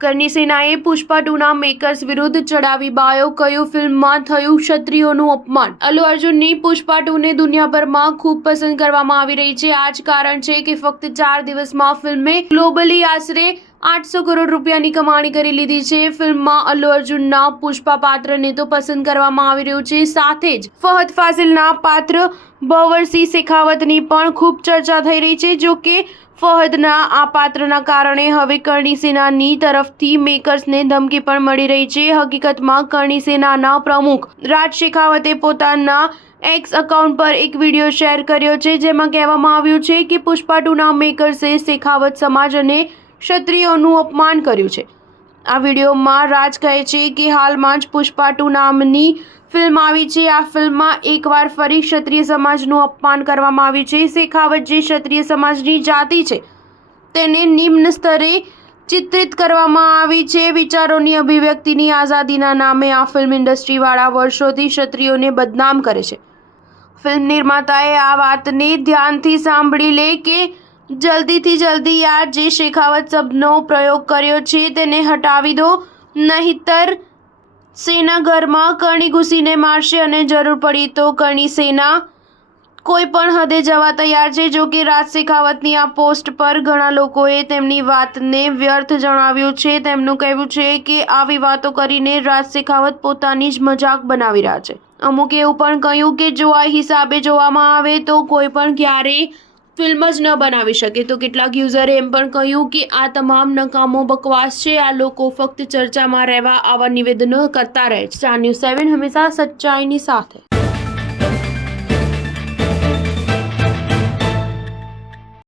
કરની સેનાએ પુષ્પા 2ના મેકર્સ વિરુદ્ધ ચડાવી બાયો, કહ્યું ફિલ્મમાં થયું ક્ષત્રિયોનું અપમાન। અલ્લુ અર્જુનની પુષ્પા 2ને દુનિયાભરમાં ખૂબ પસંદ કરવામાં આવી રહી છે। આ જ કારણ છે કે ફક્ત 4 દિવસમાં ફિલ્મે ગ્લોબલી આશરે 800 કરોડ રૂપિયાની કમાણી કરી લીધી છે। ફિલ્મમાં અલ્લુ અર્જુનના પુષ્પા પાત્રને તો પસંદ કરવામાં આવી રહ્યું છે, સાથે જ ફહદ ફાસિલના પાત્ર બવરસિંહ શેખાવતની પણ ખૂબ ચર્ચા થઈ રહી છે। જો કે ફહદના આ પાત્રના કારણે હવે કરણી સેનાની તરફથી મેકર્સને ધમકી પણ મળી રહી છે। હકીકતમાં કરણી સેનાના પ્રમુખ રાજ શેખાવતે પોતાના એક્સ એકાઉન્ટ પર એક વિડીયો શેર કર્યો છે, જેમાં કહેવામાં આવ્યું છે કે પુષ્પા 2ના મેકર્સે શેખાવત સમાજ અને ક્ષત્રિયોનું અપમાન કર્યું છે। આ વિડીયોમાં રાજ કહે છે કે હાલમાં જ પુષ્પા 2 નામની ફિલ્મ આવી છે। આ ફિલ્મમાં એકવાર ફરી ક્ષત્રિય સમાજનું અપમાન કરવામાં આવ્યું છે। શેખાવત જે ક્ષત્રિય સમાજની જાતિ છે તેને નિમ્ન સ્તરે ચિત્રિત કરવામાં આવી છે। વિચારોની અભિવ્યક્તિની આઝાદીના નામે આ ફિલ્મ ઇન્ડસ્ટ્રીવાળા વર્ષોથી ક્ષત્રિયોને બદનામ કરે છે। ફિલ્મ નિર્માતાએ આ વાતને ધ્યાનથી સાંભળી લે કે જલ્દીથી જલ્દી આ જે શેખાવત શબ્દનો પ્રયોગ કર્યો છે તેને હટાવી દો, નહીંતર સેના ઘરમાં કરણી ઘૂસીને મારશે અને જરૂર પડી તો કરણી સેના કોઈ પણ હદે જવા તૈયાર છે। જો કે રાજ શેખાવતની આ પોસ્ટ પર ઘણા લોકોએ તેમની વાતને વ્યર્થ જણાવ્યું છે। તેમનું કહેવું છે કે આવી વાતો કરીને રાજ શેખાવત પોતાની જ મજાક બનાવી રહ્યા છે। અમુકે એવું પણ કહ્યું કે જો આ હિસાબે જોવામાં આવે તો કોઈ પણ ક્યારેય ફિલ્મ જ ન બનાવી શકે। તો કેટલાક યુઝરે એમ પણ કહ્યું કે આ તમામ નકામો બકવાસ છે। આ લોકો ફક્ત ચર્ચામાં રહેવા આવા નિવેદનો કરતા રહે છે। સ્ટાર ન્યૂઝ 7 હંમેશા સચ્ચાઈની સાથે।